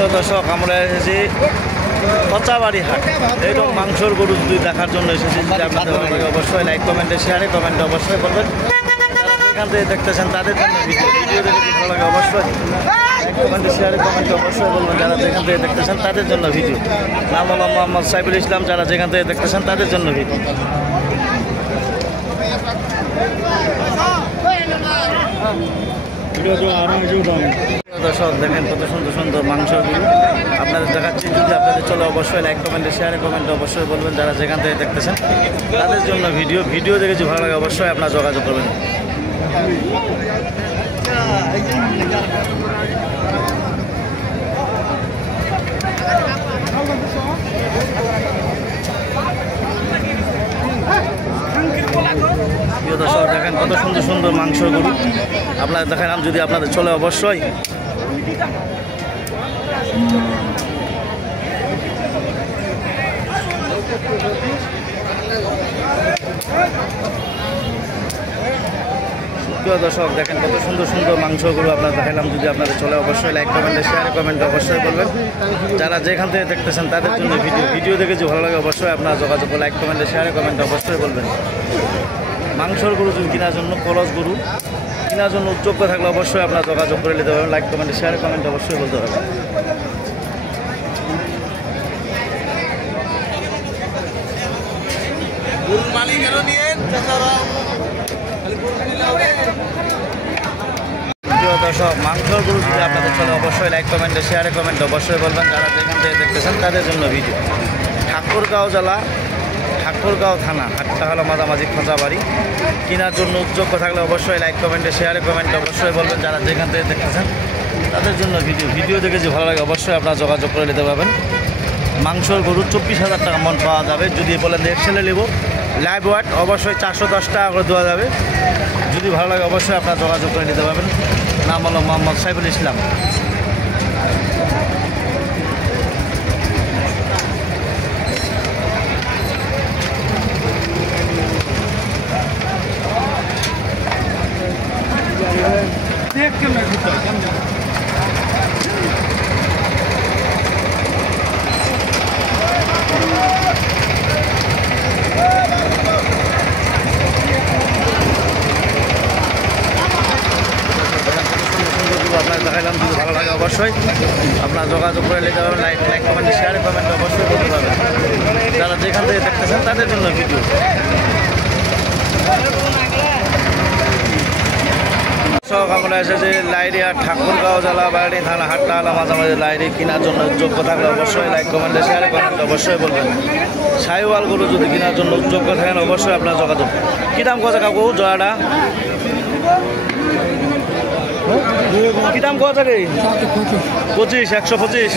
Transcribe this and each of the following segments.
প্রিয় দর্শক, আমরা এসেছি কচাবাড়ি হাট। এইরকম মাংসর গরু যদি দেখার জন্য এসেছি, যদি আপনাদের ভালো লাগে অবশ্যই লাইক কমেন্টে শেয়ারে কমেন্টে অবশ্যই করবেন। এখান থেকে দেখতেছেন তাদের জন্য ভিডিও দেখে ভালো লাগে অবশ্যই লাইক কমেন্টে শেয়ারে কমেন্টে অবশ্যই বলবেন। যারা যেখান থেকে দেখতেছেন তাদের জন্য ভিডিও। নাম হলো মোহাম্মদ সাইফুল ইসলাম। যারা যেখান থেকে দেখতেছেন তাদের জন্য ভিডিও। দর্শক দেখেন কত সুন্দর সুন্দর মাংসগুলো আপনাদের দেখাচ্ছি। যদি আপনাদের চলে অবশ্যই লাইক কমেন্টে শেয়ারে কমেন্টে অবশ্যই বলবেন। যারা যেখান থেকে দেখতেছেন তাদের জন্য ভিডিও দেখে যদি ভালো লাগে অবশ্যই আপনারা যোগাযোগ করবেন। দর্শক দেখেন কত সুন্দর সুন্দর মাংসগুলো আপনাদের দেখালাম। যদি আপনাদের চলে অবশ্যই দর্শক দেখেন কত সুন্দর সুন্দর মাংসগুলো আপনার দেখালাম। যদি আপনাদের চলে অবশ্যই লাইক কমেন্টে শেয়ারে কমেন্টে অবশ্যই বলবেন। যারা যেখান থেকে দেখতেছেন তাদের জন্য ভিডিও দেখে যদি ভালো লাগে অবশ্যই আপনারা যোগাযোগ করে লাইক কমেন্টে শেয়ারে কমেন্টে অবশ্যই বলবেন। মাংসর গরু যদি কেনার জন্য কলস গরু কেনার জন্য যোগ্য থাকলে অবশ্যই আপনারা যোগাযোগ করে নিতে পারবেন। লাইক কমেন্টে শেয়ারে কমেন্টে অবশ্যই বলতে পারবেন। দর্শক মাংসর গরু যদি আপনাদের চলে অবশ্যই লাইক কমেন্টে শেয়ারে কমেন্টে অবশ্যই বলবেন। যারা যেখান থেকে দেখতেছেন তাদের জন্য ভিডিও। ঠাকুরগাঁও জেলা ঠাকুরগাঁও থানা হাটটা হলো মাঝামাঝি কচাবাড়ি। কেনার জন্য যোগ্য থাকলে অবশ্যই লাইক কমেন্টে শেয়ারে কমেন্টে অবশ্যই বলবেন। যারা যেখান থেকে দেখতেছেন তাদের জন্য ভিডিও দেখে যে ভালো লাগে অবশ্যই আপনারা যোগাযোগ করে নিতে পারবেন। মাংসর গরু 24,000 টাকা মন পাওয়া যাবে। যদি বলেন এক্সেলে নেব লাইভ ওয়েট অবশ্যই 410 টাকা করে দেওয়া যাবে। যদি ভালো লাগে অবশ্যই আপনারা যোগাযোগ করে নিতে পারবেন। নাম হলো মোহাম্মদ সাইফুল ইসলাম। देख के मैं घुसा আপনার দেখালাম। যদি ভালো লাগে অবশ্যই আপনারা যোগাযোগ করে নিতে পারবেন। লাইক কমেন্ট শেয়ারে কমেন্ট অবশ্যই করতে পারবেন। যারা যেখান থেকে দেখতেছেন তাদের জন্য ভিডিও। আমরা এসেছি লাইরি আর ঠাকুরগাঁও জেলা বাড়ি থানা হাটটা হলো মাঝামাঝি লাইরি। কেনার জন্য যোগ্য থাকলে অবশ্যই লাইক কমেন্টে শেয়ারে কমেন্ট অবশ্যই বলবেন। সাইওয়ালগুলো যদি কেনার জন্য যোগ্য থাকেন অবশ্যই আপনার যোগাযোগ। কী দাম কত কাকু জয়াটা? কী দাম কত থাকে? 25, 125।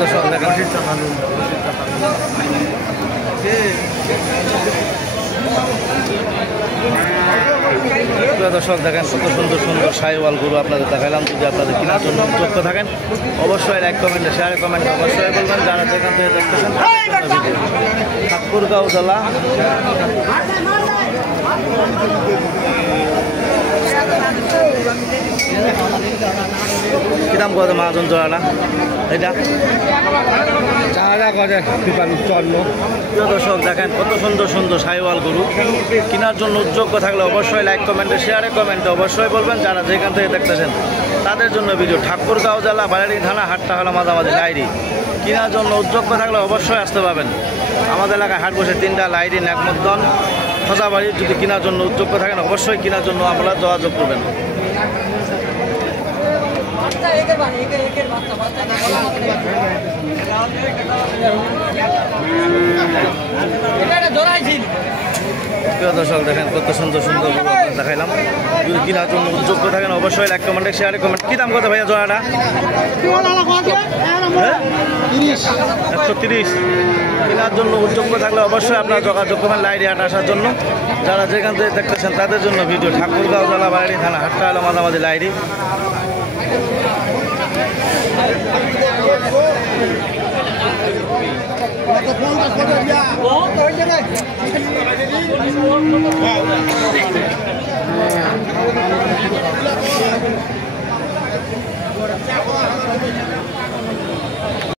দর্শক দেখেন দর্শক দেখেন কত সুন্দর সুন্দর সাইওয়াল গরু আপনাদের দেখালাম। যদি আপনাদের কেনার জন্য যোগ্য থাকেন অবশ্যই লাইক কমেন্টে শেয়ারে কমেন্ট অবশ্যই বলবেন। যারা যেখান থেকে দেখতেছেন ঠাকুরগাঁও জেলা কি দাম কত মহাজন জোড়াটা? এটা দর্শক দেখেন কত সুন্দর সুন্দর সাইওয়াল গরু। কেনার জন্য যোগ্য থাকলে অবশ্যই লাইক কমেন্টে শেয়ারে কমেন্টে অবশ্যই বলবেন। যারা যেখান থেকে দেখতেছেন তাদের জন্য ভিডিও। ঠাকুরগাঁও জেলা বাড়ি থানা হাটটা হলো মাঝামাঝি লাইরি। কেনার জন্য যোগ্য থাকলে অবশ্যই আসতে পারবেন। আমাদের এলাকায় হাট বসে 3টা লাইরি নাকমদ্দন কচাবাড়ি। যদি কেনার জন্য যোগ্য থাকেন অবশ্যই কেনার জন্য আপনারা যোগাযোগ করবেন। দর্শক দেখেন কত সুন্দর সুন্দর দেখাইলাম। যদি কেনার জন্য যোগ্য থাকেন অবশ্যই লাইক কমেন্টে শেয়ারে কমেন্ট। কী দাম কত ভাইয়া জয়াটা? 130। কেনার জন্য যোগ্য থাকলে অবশ্যই আপনারা যোগাযোগ করবেন লাইরি হাট আসার জন্য। যারা যেখান থেকে দেখতেছেন তাদের জন্য ভিডিও। ঠাকুরগাঁও জেলা বাড়ি থানা হাটটা হলো মাঝামাঝি লাইরি। Wow.